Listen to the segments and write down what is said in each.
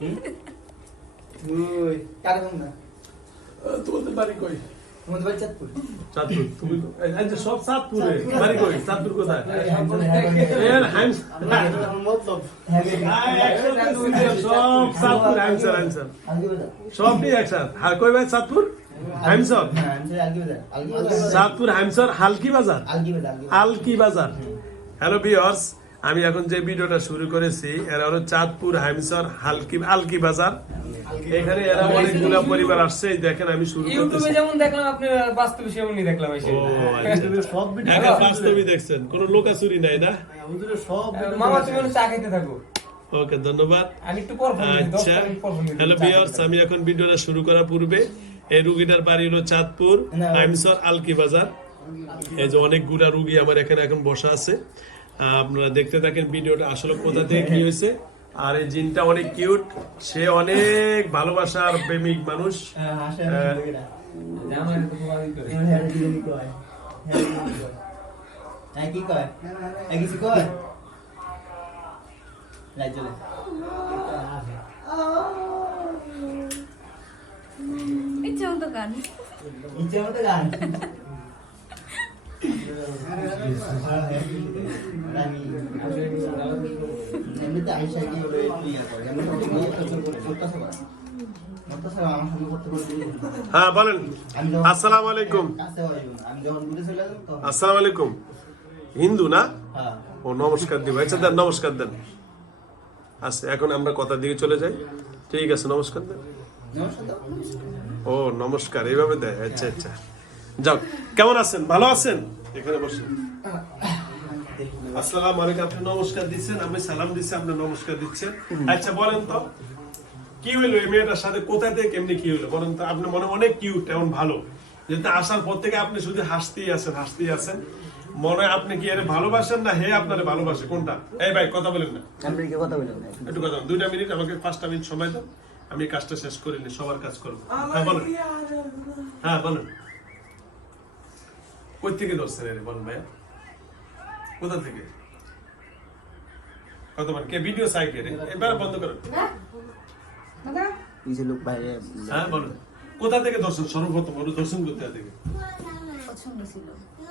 ওই কারে না? তোমাদের বাড়ি কই? তোমাদের বাড়ি চাঁদপুর। চাঁদপুর তুমি যে সব চাঁদপুরে বাড়ি কই? চাঁদপুর কোথায়? মতলব সব চাঁদপুর হাইমসার হাইমসার সবই একসাথে। হ্যাঁ কই ভাই চাঁদপুর? হাইমসর চাঁদপুর হাইমসর হালকি বাজার? আলকি বাজার। হ্যালো বিয়ার্স আমি এখন যে ভিডিওটা শুরু করেছি এরা হলো চাঁদপুর হাইমসর হালকি আলকি বাজার। এখানে এরা অনেকগুলো পরিবার আসছে দেখেন আমি শুরু ইউটিউবে যেমন দেখলাম আপনি বাস্তবে সেমনই দেখলাম এসে। ও আচ্ছা। সব ভিডিও এখন বাস্তবই দেখছেন কোনো লোকাচুরি নাই না? হুজুরের সব মামা তুমি চা খেতে থাকো। ওকে ধন্যবাদ। আমি একটু পর আচ্ছা। হ্যালো বিয়ার্স আমি এখন ভিডিওটা শুরু করার পূর্বে এই রুগীটার বাড়ি হলো চাঁদপুর আইমসর আলকি বাজার। এই যে অনেক অনেকগুলা রুগী আমার এখানে এখন বসা আছে। আপনারা দেখতে থাকেন ভিডিওটা আসলে কোথা থেকে কি হয়েছে আর এই জিনটা অনেক কিউট সে অনেক ভালোবাসার প্রেমিক মানুষ হ্যাঁ। হ্যাঁ হ্যাঁ ইচ্ছে মতো গান ইচ্ছে মতো গান হ্যাঁ বলেন। আসসালাম আলাইকুম আসসালামু আলাইকুম হিন্দু না? ও, নমস্কার দিব। আচ্ছা দেন, নমস্কার দেন। আচ্ছা এখন আমরা কথার দিকে চলে যাই। ঠিক আছে, নমস্কার দেন। ও, নমস্কার, এইভাবে দেয়। আচ্ছা আচ্ছা। যাও কেমন আছেন? ভালো আছেন? এখানে আসসালামু আলাইকুম আপনি নমস্কার দিচ্ছেন আমি সালাম দিচ্ছি আপনি নমস্কার দিচ্ছেন। আচ্ছা বলেন তো কি হইল এই মেয়েটার সাথে? কোথা থেকে কেমনি কি হইল? বলেন তো আপনি মনে অনেক কিউট এমন ভালো। যেটা আসার পর থেকে আপনি শুধু হাসতেই আছেন হাসতেই আছেন। মনে আপনি কি এর ভালোবাসেন না হে আপনারে ভালোবাসে? কোনটা? এই ভাই কথা বলেন না। আপনি কি কথা বলেন না? একটু কথা দুইটা মিনিট আমাকে পাঁচটা মিনিট সময় দাও আমি কাজটা শেষ করে নি সবার কাজ করব। হ্যাঁ বলুন। হ্যাঁ বলুন। কই থেকে ধরছেন এর বলুন ভাইয়া? কোথা থেকে? কত মানে কে ভিডিও চাই কে রে? এবার বন্ধ করুন কিছু লোক বাইরে হ্যাঁ বলুন। কোথা থেকে দর্শন সর্বপ্রথম ওর দর্শন কোথা থেকে? পছন্দ ছিল।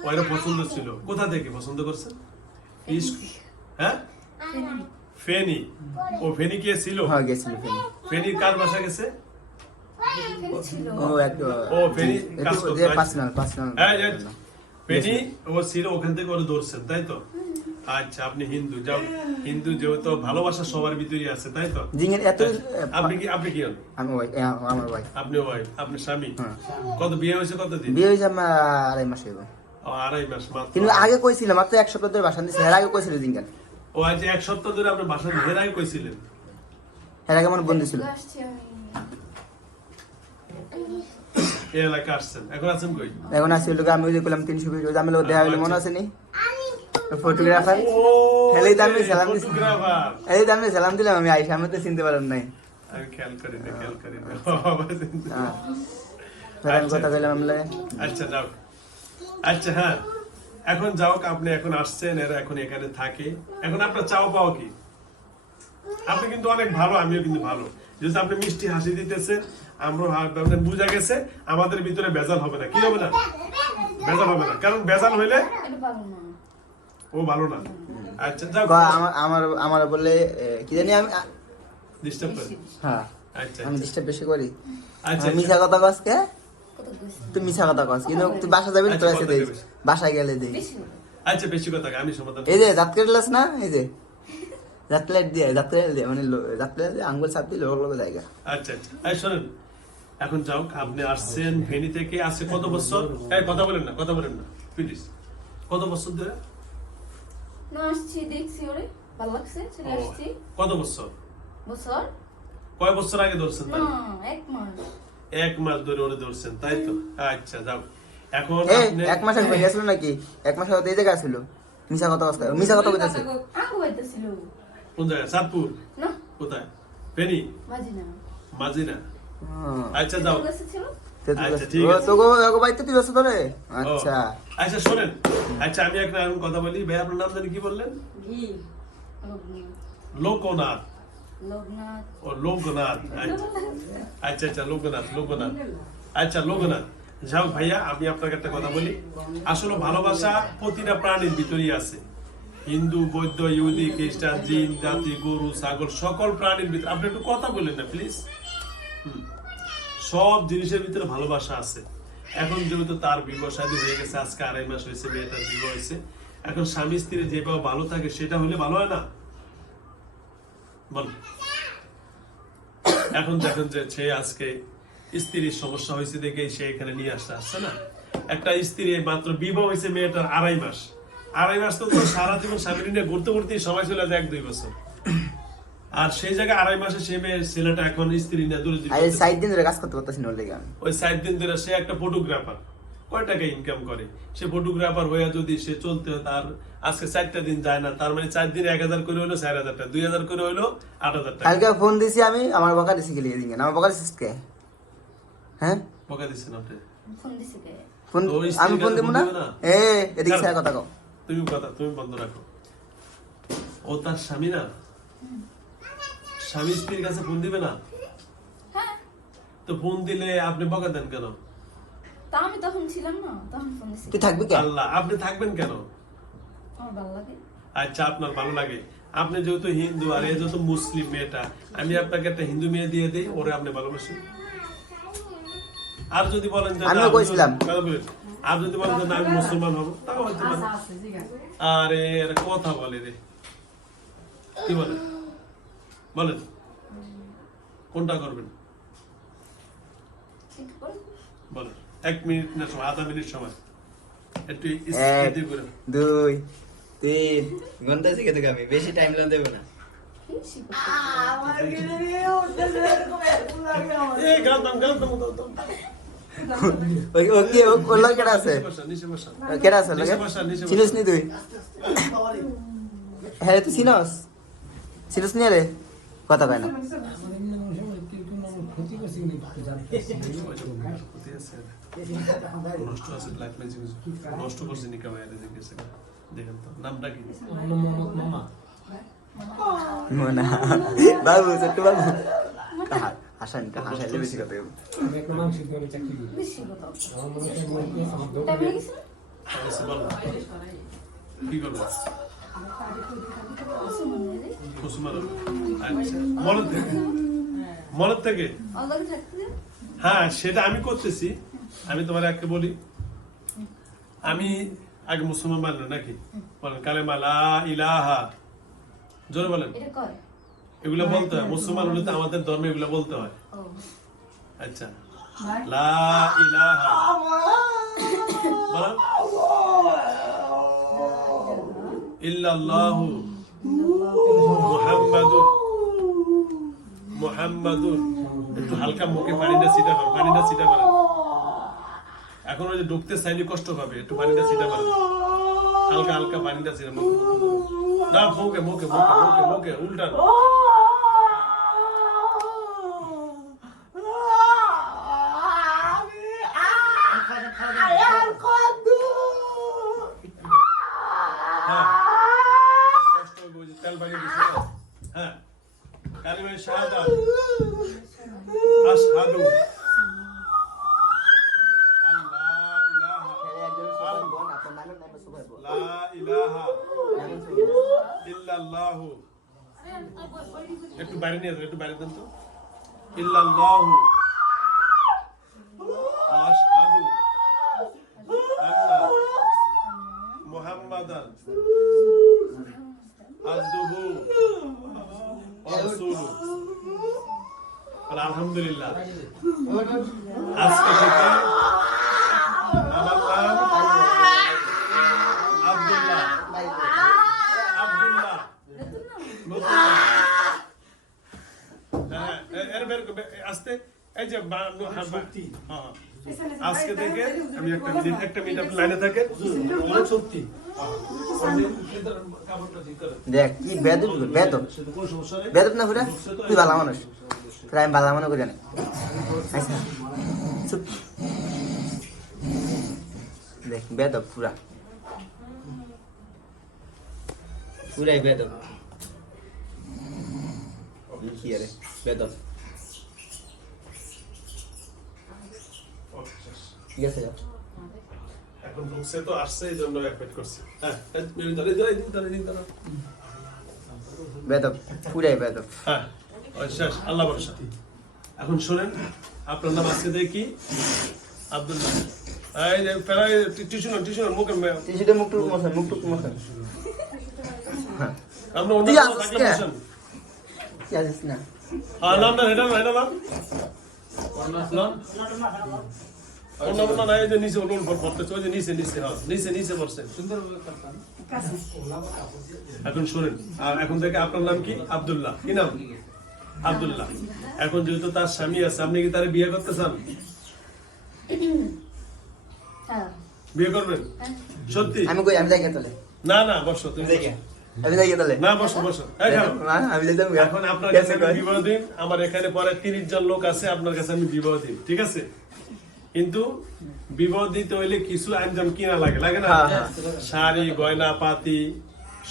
ওইটা পছন্দ ছিল। কোথা থেকে পছন্দ করছেন? হ্যাঁ? ফেনি। ও ফেনি কে ছিল? হ্যাঁ গেছিল ফেনি। ফেনির কার বাসা গেছে? ও একটু ও ফেনি কাজ করতো। পার্সোনাল পার্সোনাল পেনি ও ছিল ওখান থেকে ওরা ধরছেন তাই তো? আচ্ছা আপনি হিন্দু যাও হিন্দু যেহেতু ভালোবাসা সবার ভিতরেই আছে তাই তো? জিঙ্গের এত আপনি কি আপনি কি আমি ওই আমার ভাই আপনি ওয়াইফ আপনি স্বামী? হ্যাঁ। কত বিয়ে হয়েছে কত দিন বিয়ে হয়েছে আমার আড়াই মাস হইব। ও, আড়াই মাস মাত্র। কিন্তু আগে কইছিল মাত্র এক সপ্তাহ ধরে বাসা দিয়েছিল এর আগে কইছিল জিঙ্গের। ও আজ এক সপ্তাহ ধরে আপনার বাসা ঘেরাই কইছিলেন? এর আগে আমার বন্ধু ছিল। আসছি আমি এই এলাকা আসছেন। এখন আছেন কই? এখন আসি লোক আমি যে করলাম তিনশো ভিডিও আমি লোক দেখা হইল মনে আছে নি? ফটোগ্রাফার। ও হেলেই তো আমি সালাম। ফটোগ্রাফার। এই তো আমি সালাম দিলাম আমি আইসা আমি তো চিনতে পারলাম নাই। আমি খেয়াল করি না খেয়াল করি না। হ্যাঁ। কথা কইলাম আচ্ছা যাও। আচ্ছা হ্যাঁ। এখন যাও আপনি এখন আসছেন এরা এখন এখানে থাকে। এখন আপনার চাও পাও কি? আপনি কিন্তু অনেক ভালো আমিও কিন্তু ভালো। যেহেতু আপনি মিষ্টি হাসি দিতেছেন আমরা বুঝা গেছে আমাদের ভিতরে বেজাল হবে না। কি হবে না? বেজাল হবে না। কারণ বেজাল হইলে ও ভালো না। আচ্ছা আমার আমার এ, কি জানি আমি ডিস্টার্ব করে। হ্যাঁ আচ্ছা আমি ডিস্টার্ব বেশি করি। আচ্ছা মিছা কথা কস কে? তুই মিছা কথা কস কিন্তু তুই বাসা যাবি না আচ্ছা, তোর এসে দেই। বাসায় গেলে দেই। আচ্ছা বেশি কথা আমি সমাধান এই যে জাত কেটলাস না এই যে। দিয়ে জাত প্লেট দিয়ে মানে প্লেট দিয়ে আঙ্গুল চাপ দিয়ে লোক লোক জায়গা আচ্ছা আচ্ছা। শোনেন এখন যাও আপনি আসছেন ফেনী থেকে আসছে কত বছর? এই কথা বলেন না কথা বলেন না প্লিজ কত বছর ধরে? না আসছি দেখছি ওরে ভালো লাগছে চলে আসছি। কত বছর? বছর? কয় বছর আগে ধরছেন না এক মাস। এক মাস ধরে ওরে ধরছেন তাই তো? আচ্ছা যাও। এখন আপনি এক মাস আগে গেছিল নাকি? এক মাস আগে এই জায়গায় ছিল মিছা কথা কস মিছা কথা বাইতেছিল কোন জায়গায়? চাঁদপুর না। কোথায়? ফেনী? মাঝিনা। হ্যাঁ। আচ্ছা যাও। আচ্ছা, আচ্ছা। আচ্ছা শোনেন। আচ্ছা আমি একটা কথা বলি। ভাই আপনার নাম জানি কি বললেন? লোকনাথ। লোকনাথ। লোকনাথ। ও লোকনাথ। আচ্ছা আচ্ছা আচ্ছা লোকনাথ লোকনাথ। আচ্ছা লোকনাথ। যাও ভাইয়া আমি আপনাকে একটা কথা বলি। আসলে ভালোবাসা প্রতিটা প্রাণীর ভিতরেই আছে। হিন্দু বৌদ্ধ ইহুদি খ্রিস্টান জিন জাতি গরু ছাগল সকল প্রাণীর ভিতরে। আপনি একটু কথা বলেন না প্লিজ সব জিনিসের ভিতরে ভালোবাসা আছে। এখন যেহেতু তার বিবাহ শাদী হয়ে গেছে, আজকে আড়াই মাস হয়েছে, মেয়েটার বিবাহ হয়েছে। এখন স্বামী স্ত্রী যেভাবে ভালো থাকে, সেটা হলে ভালো হয় না? বল। এখন দেখেন যে সে আজকে স্ত্রীর সমস্যা হয়েছে দেখে সে এখানে নিয়ে আসতে আসছে না? একটা স্ত্রী মাত্র বিবাহ হয়েছে মেয়েটার আড়াই মাস। আড়াই মাস তো তো সারা জীবন স্বামী নিয়ে ঘুরতে ঘুরতে সময় চলে যায় এক দুই বছর। আর সেই জায়গায় আড়াই মাসে সে মেয়ে ছেলেটা এখন স্ত্রী নিয়ে দূরে দূরে এই সাইড দিন ধরে কাজ করতে পারতেছি না লেগে। ওই সাত দিন ধরে সে একটা ফটোগ্রাফার কয় টাকা ইনকাম করে? সে ফটোগ্রাফার হয়ে যদি সে চলতে তার আজকে চারটা দিন যায় না তার মানে চার দিন এক হাজার করে হইল চার হাজার টাকা দুই হাজার করে হইল আট হাজার টাকা। কালকে ফোন দিছি আমি আমার বকা দিছি গেলি এদিকে আমার বকা দিছিস কে? হ্যাঁ? বকা দিচ্ছেন আপনি? ফোন দিছে কে? ফোন আমি ফোন দেবো না? এ এদিকে। স্যার কথা কও। তুমি কথা তুমি বন্ধ রাখো। ও তার স্বামী না? স্বামী স্ত্রীর কাছে ফোন দিবে না? হ্যাঁ। তো ফোন দিলে আপনি বকা দেন কেন? তা আমি তখন ছিলাম না তখন ফোন দিছে। তুই থাকবি কে আল্লাহ আপনি থাকবেন কেন? আমার ভালো লাগে। আচ্ছা আপনার ভালো লাগে। আপনি যেহেতু হিন্দু আর এ যেহেতু মুসলিম মেয়েটা আমি আপনাকে একটা হিন্দু মেয়ে দিয়ে দিই ওরে আপনি ভালোবাসেন। আর যদি বলেন যে আমি- কইছিলাম। আর যদি বলেন যে আমি মুসলমান হব তাও হতে পারে আরে এর কথা বলে রে কি বলে? বলেন কোনটা করবেন বলেন এক মিনিট না সময় আধা মিনিট সময় একটু দুই তিন ঘণ্টা শিখে আমি বেশি টাইম লাম দেবো না লগে কেডা আছে কেডা আছে লগে। চিনিস নি তুই হ্যাঁ তুই চিনস চিনস নি রে কথা কয় না। নষ্ট করছে নিকা ভাইয়া দেখেছে দেখেন তো নামটা কি মোনা বাবু ছোট্ট বাবু। কাহা হাসান কাহা হাসাইলে বেশি কথা। কি করব আচ্ছা থেকে? থেকে? হ্যাঁ সেটা আমি করতেছি। আমি তোমার একটা বলি। আমি আগে মুসলমান মানলো নাকি? বলেন কালে ইলাহা। জোরে বলেন। এটা এগুলো বলতে হয়। মুসলমান হলে তো আমাদের ধর্মে এগুলো বলতে হয়। আচ্ছা। লা ইলাহা। বলেন। ইল্লাল্লাহু। মুহাম্মাদুর মুহাম্মাদুর। একটু হালকা মুখে পানিটা ছিটা মার পানিটা ছিটা মার এখন ওই যে ডুবতে চাইলে কষ্ট পাবে, একটু পানিটা ছিটা মার হালকা হালকা পানিটা ছিটা মুখে না, মুখে মুখে মুখে মুখে মুখে হ্যাঁ কষ্ট হবে ওই যে তেল বানিয়ে দিছে না? হ্যাঁ কালিমা শাহাদাত আশহাদু আল্লাহ ইলাহা লা ইলাহা ইল্লাল্লাহু। একটু বাইরে নিয়ে একটু বাইরে দেন তো। ইল্লাল্লাহু। আশহাদু আল্লাহ মুহাম্মাদান আবদুহু আলহামদুলিল্লাহ। আজকে থেকে আমার নাম আব্দুল্লাহ আব্দুল্লাহ নতুন নাম। হ্যাঁ, এ- এর বের কর- এ- আস্তে এই যে নু- হ্যাঁ, হ্যাঁ। আজকে থেকে আমি একটা মিনিট একটা মিনিট আপনি লাইনে থাকেন। সত্যি কাপড়টা দেখ কি বেদব বেদব। সেটা কোনো সমস্যা নেই বেদব না ঘুরে তুই ভালো মানুষ। তোরা আমি ভালো মনে করি না আচ্ছা। চুপ। দেখ বেদব পুরা। পুরাই বেদব। কি আরে বেদব। ঠিক আছে এখন ঢুকছে তো আসছে এই জন্য অ্যাডমিট করছি। হ্যাঁ ধরে, ধরে, ধরে, ধরে। বেদব পুরাই বেদব। হ্যাঁ শেষ আল্লাহ ভরসা এখন শোনেন আপনার নাম আজকে দেখি কি? আব্দুল্লাহ এই যে টিউশন টিউশন মুখে টিসুতে মুখ টুক মশান মুখ টুক অন্য আসিস না। হ্যাঁ না এটা না এটা নাম? অন্য অন্য নাই যে নিচে উঠুন পড়তেছে ওই যে নিচে নিচে হ্যাঁ। নিচে নিচে বসছেন এখন শুনেন এখন থেকে আপনার নাম কি আব্দুল্লাহ কি নাম আব্দুল্লাহ এখন যেহেতু তার স্বামী আছে আপনি কি তার বিয়ে করতে চান হ্যাঁ। বিয়ে করবেন সত্যি? আমি কই আমি যাই না না বসো তুমি বসো। আমি যাই তাহলে। না বসো বসো। না আমি যাই এখন আপনার কাছে বিবাহ দিন। আমার এখানে পরে তিরিশ জন লোক আছে আপনার কাছে আমি বিবাহ দিন ঠিক আছে? কিন্তু বিবাহ দিতে হইলে কিছু আইনজাম কিনা লাগে লাগে না? হ্যাঁ, হ্যাঁ। শাড়ি গয়না পাতি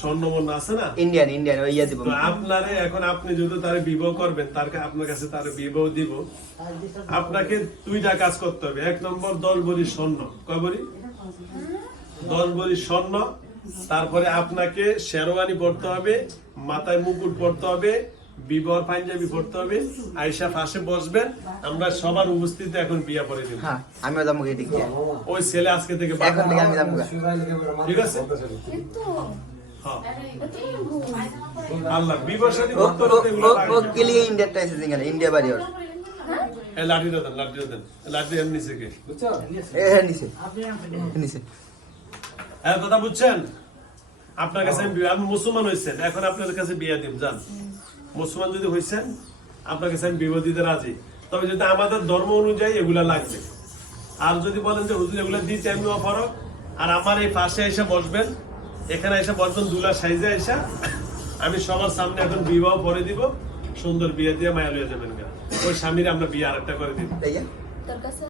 স্বর্ণবর্ণ আছে না? ইন্ডিয়ান ইন্ডিয়ান ওই দিব। আপনারে এখন আপনি যদি তার বিবাহ করবেন তার আপনার কাছে তার বিবাহ দিব। আপনাকে দুইটা কাজ করতে হবে। এক নম্বর দশ বড়ি স্বর্ণ। কয় বড়ি? দশ বড়ি স্বর্ণ তারপরে আপনাকে শেরওয়ানি পড়তে হবে মাথায় মুকুট পড়তে হবে বিবর পাঞ্জাবি পড়তে হবে। আয়সা ফাঁসে বসবেন আমরা সবার উপস্থিতিতে এখন বিয়া পরে দিব। হ্যাঁ দিক ওই ছেলে আজকে থেকে এখন থেকে আমি যাব। ঠিক আছে? হ্যাঁ। আল্লাহ ও এখানে ইন্ডিয়া বাড়ি ওর। লাঠিটা দেন লাঠিটা দেন। লাঠি এমনি থেকে। বুঝছ এ নিচে। নিচে। হ্যাঁ কথা বুঝছেন? আপনার কাছে আমি মুসলমান হয়েছেন এখন আপনার কাছে বিয়ে দিন যান মুসলমান যদি হয়েছেন আপনার কাছে আমি বিবাহ দিতে রাজি। তবে যদি আমাদের ধর্ম অনুযায়ী এগুলা লাগবে। আর যদি বলেন যে হুজুর এগুলা দিতে আমি অফারক আর আমার এই পাশে এসে বসবেন এখানে এসে বসবেন দুলা সাইজে এসে আমি সবার সামনে এখন বিবাহ করে দিব সুন্দর বিয়ে দিয়ে মায়া লইয়া যাবেন ওই স্বামীর আমরা বিয়ে আরেকটা করে দিব। তাই যা তোর কাছে